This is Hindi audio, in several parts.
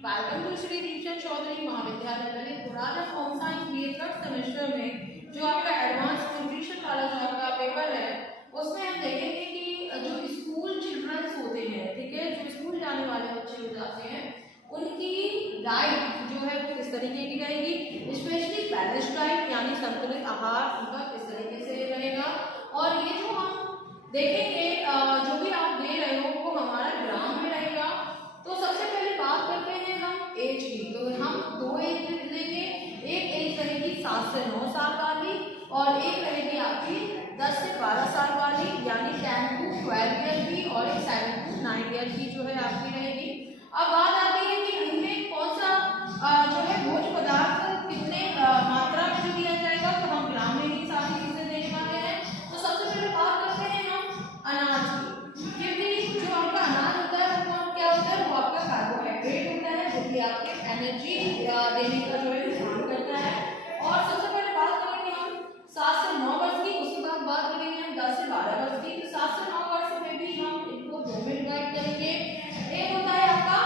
वेलकम टू श्री दीक्षित चौधरी महाविद्यालय ललितपुर। आज हम home science BA third semester में जो आपका एडवांस न्यूट्रिशन वाला जो आपका पेपर है उसमें हम देखेंगे कि जो स्कूल चिल्ड्रंस होते हैं, ठीक है, जो स्कूल जाने वाले बच्चे हो जाते हैं उनकी डाइट जो है वो किस तरीके की रहेगी, स्पेशली बैलेंस्ड डाइट यानी संतुलित आहार उनका किस तरीके से रहेगा। और ये जो हम देखेंगे जो भी आप दे रहे हो वो हमारा ग्राम में रहेगा। तो सबसे पहले बात करते हैं हम एज की। तो हम दो एज लेंगे, एक एज रहेगी 7 से 9 साल वाली और एक रहेगी आपकी 10 से 12 साल वाली, यानी 10 to 12 ईयर की, और एक 7 to 9 ईयर की जो है आपकी रहेगी। अब बात आती है कि इनमें कौन सा जो है भोज्य पदार्थ कितने मात्रा में जो दिया जाएगा, तो हम ग्राम में ही सारी चीजें देने वाले हैं। तो सबसे पहले बात करते हैं हम अनाज की, क्योंकि जो आपका अनाज होता है वो क्या होता है, वो आपका कार्बोहाइड्रेट होता है जो कि आपके एनर्जी देने का जो है काम करता है। और सबसे पहले बात करेंगे हम 7 से 9 वर्ष की, उसके बाद बात करेंगे हम 10 से 12 वर्ष की। तो 7 से 9 वर्ष में भी हम इनको दो में डिवाइड करेंगे, एक होता है आपका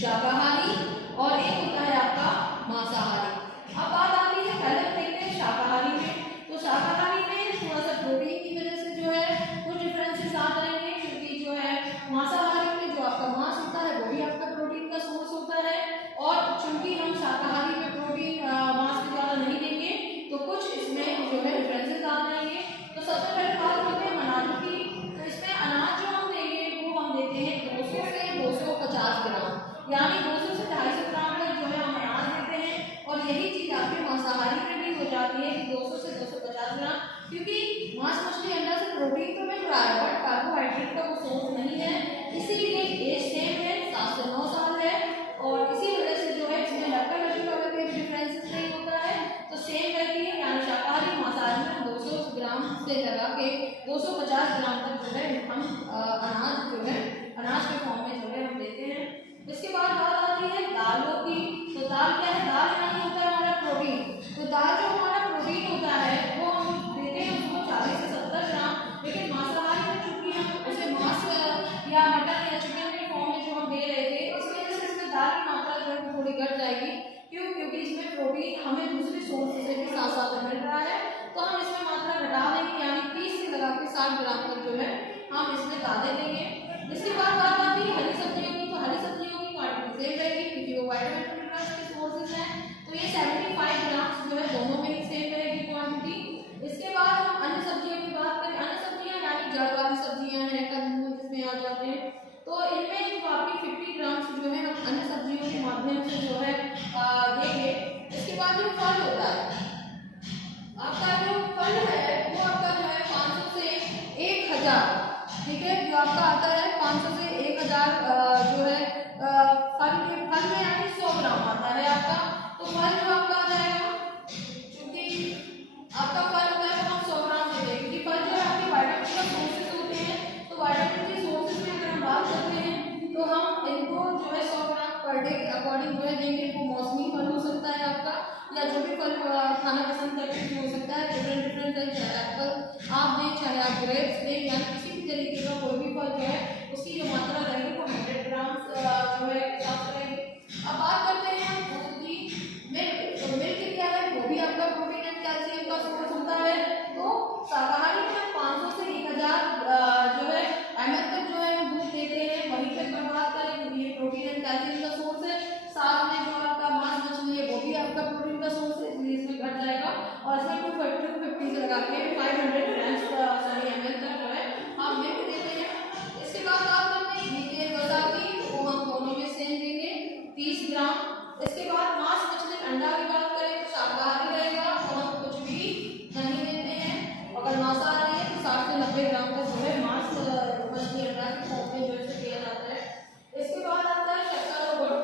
शाकाहारी और एक होता है आपका मांसाहारी। अब बात आती है, पहले हम देखते हैं शाकाहारी में। तो शाकाहारी में थोड़ा सा प्रोटीन की वजह से जो है कुछ डिफरेंसेस आ जाएंगे, क्योंकि जो है मांसाहारी में जो आपका मांस होता है वो भी आपका प्रोटीन का सोर्स होता है, और चूंकि हम शाकाहारी में प्रोटीन मांस के द्वारा नहीं देंगे तो कुछ इसमें जो है डिफरेंसेस आ जाएंगे। तो सबसे पहले बात करते हैं अनाज की। तो इसमें अनाज जो हम देंगे वो हम देते हैं 200 से 250 ग्राम, यानी 200 से 250 ग्राम तक जो है हम अनाज देते हैं। और यही चीज आपके मांसाहारी में भी हो जाती है कि 200 से 250 ग्राम, क्योंकि मांस मछली अंडा से प्रोटीन तो मिल रहा है बट कार्बोहाइड्रेट का वो सोर्स नहीं है, इसीलिए एज सेम है, 7 से 9 साल है। और इसी वजह से जो है इसमें लड़का लड़की का कोई डिफरेंस नहीं होता है, तो सेम रहती है, यानी शाकाहारी मांसाहारी में 200 ग्राम से लगा के 250 ग्राम तक जो है हम अनाज जो है अनाज के फॉर्म में जो है हम देते हैं। इसके बाद बात आती है दालों की। तो दाल क्या है, दाल यानी होता है हमारा प्रोटीन। तो दाल जो हमारा प्रोटीन होता है वो हम देते हैं उसको 40 से 70 ग्राम, लेकिन मांसाहारी में चूंकि हम उसे मांस या मटन या चिकन के फॉर्म में जो हम दे रहे थे, इस वजह से इसमें दाल की मात्रा जो है थोड़ी घट जाएगी। क्यों? क्योंकि इसमें प्रोटीन हमें दूसरी सोर्स से भी साथ साथ मिल रहा है, तो हम इसमें मात्रा घटा देंगे, यानी 30 से लगा के 60 ग्राम तक जो है हम इसमें दालें देंगे। इसके बाद बात आती है हरी सब्जियों की। तो हरी सब्जियों की क्वांटिटी सेम रहेगी क्योंकि वो विटामिन मिनरल्स के सोर्सेज हैं, तो ये 75 ग्राम जो है दोनों में ही सेम रहेगी क्वांटिटी। इसके बाद हम अन्य सब्जियों की बात करें, अन्य सब्जियां यानी जड़ वाली सब्जियां हैं, कंदमूल जिसमें आ जाते हैं, तो इनमें जो आपकी 50 ग्राम जो है हम अन्य सब्जियों के माध्यम से जो है देंगे। इसके बाद जो फल होता है आपका, जो फल है वो आपका जो है 500 से 1000, ठीक है, जो आपका आता है 500 से 1000 जो है फल में यानी 100 ग्राम आता है आपका। तो फल जो आपका आ जाएगा, क्योंकि आपका फल होता है तो हम 100 ग्राम देते हैं, क्योंकि फल जो है आपके विटामिन का सोर्सेज होते हैं। तो विटामिन के सोर्सेज में अगर हम बात करते हैं तो हम इनको जो है 100 ग्राम पर डे के अकॉर्डिंग जो है देंगे। वो मौसमी फल हो सकता है आपका, या जो भी फल खाना पसंद करते हैं हो सकता है, डिफरेंट टाइप, चाहे एप्पल आप दें चाहे आप ग्रेप्स दें, या किसी भी तरीके का कोई भी फल जो है उसकी जो मात्रा रहेगी वो 100 ग्राम जो है साथ रहेगी। अब बात करते हैं हम दूध की। मिल्क, तो मिल्क क्या है, वो भी आपका प्रोटीन एंड कैल्शियम का सोर्स होता है। तो शाकाहारी में हम 500 से 1000 जो है ml तक जो है हम दूध देते हैं। वहीं पर बात करें क्योंकि ये प्रोटीन एंड कैल्शियम का सोर्स है, साथ में जो आपका मांस मछली है वो भी आपका प्रोटीन का सोर्स है, इसलिए इसमें घट जाएगा। और इसमें 250 से लगा के 500 ग्राम ml तक जो है हम मिल्क देते हैं। इसके बाद बात करते हैं घी के वसा की, वो हम दोनों में सेम देंगे 30 ग्राम। इसके बाद मांस मछली अंडा की बात करें तो शाकाहारी रहेगा तो हम कुछ भी नहीं देते हैं, अगर मांसाहारी है तो 60 से 90 ग्राम तक जो है मांस मछली अंडा के फॉर्म में जो है दिया जाता है। इसके बाद आता है शक्कर और गुड़।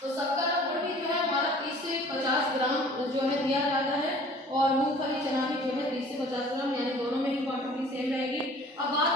तो शक्कर और गुड़ भी जो है हमारा 30 से 50 ग्राम जो है दिया जाता है, और मूंगफली चना भी जो है 30 से 50 ग्राम, यानी दोनों में ही क्वांटिटी सेम रहेगी। अब बात